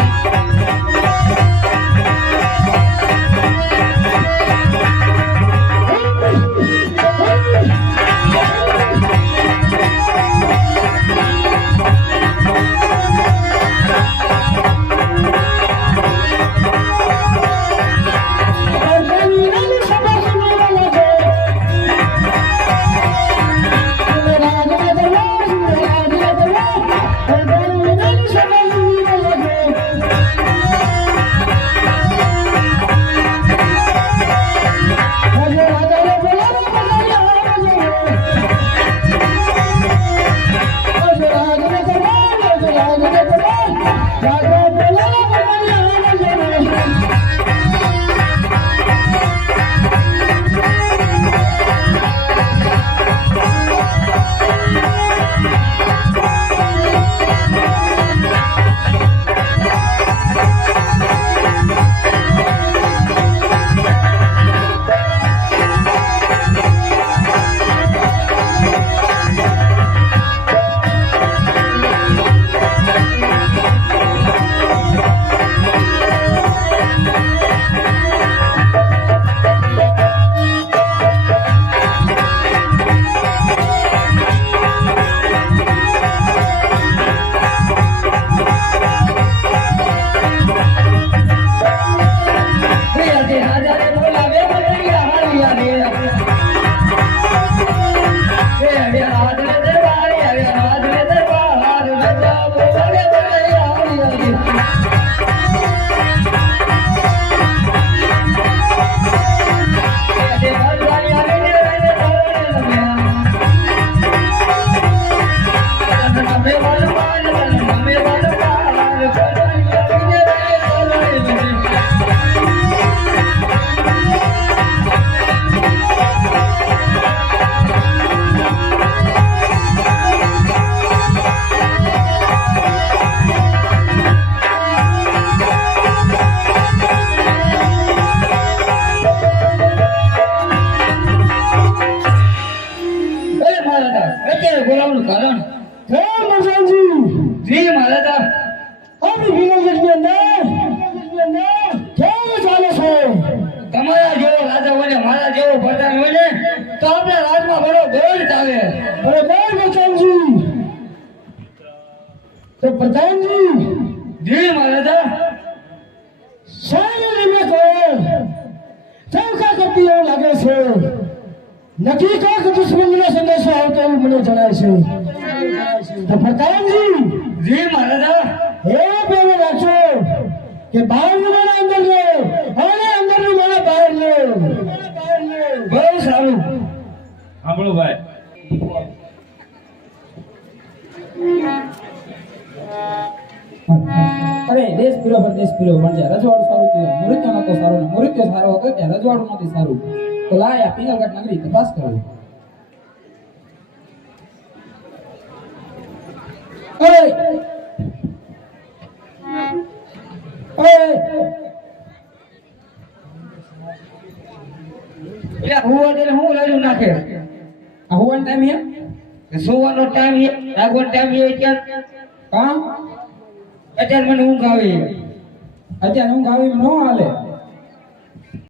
Música जागरण વીર માલાદાર ઓની વિનોદની અંદર કેવું ચાલે છે? તમારા જેવો રાજા હોય ને મારા જેવો ભરતા હોય ને તો આપણે રાજમાં બડો ગોળ ચાલે. બરોબર પ્રધાનજી. તો પ્રધાનજી જી મહારાજા સારી લીમે કોણ ચૌકા કરતી એવું લાગે છે? નક્કી કોક દુશ્મનનો સંદેશો આવતો એવું મને જણાય છે. તો પ્રધાનજી જી મહારાજા એવો પેલો રાખજો કે બહારનું માણા અંદર લે અને અંદરનું માણા બહાર લે બહુ સારું. સાંભળો ભાઈ. અરે દેશ પીરો પર દેશ પીરો પણ જ્યાં રજવાડું સારું થયું મૃત્યુ નતો સારું મૃત્યુ સારો હતો ત્યાં રજવાડું નથી સારું. તો લાય આ પિંગલગઢ નગરી તપાસ કરો ઓય. ઓય. એટલે હું હું લાવ્યું નાખે? આ ટાઈમ હે સુવાનો ટાઈમ છે? જાગવાનો ટાઈમ છે ક્યાં હા? અત્યારે મને ઊંઘ આવી. અત્યારે ઊંઘ આવી ન હાલે.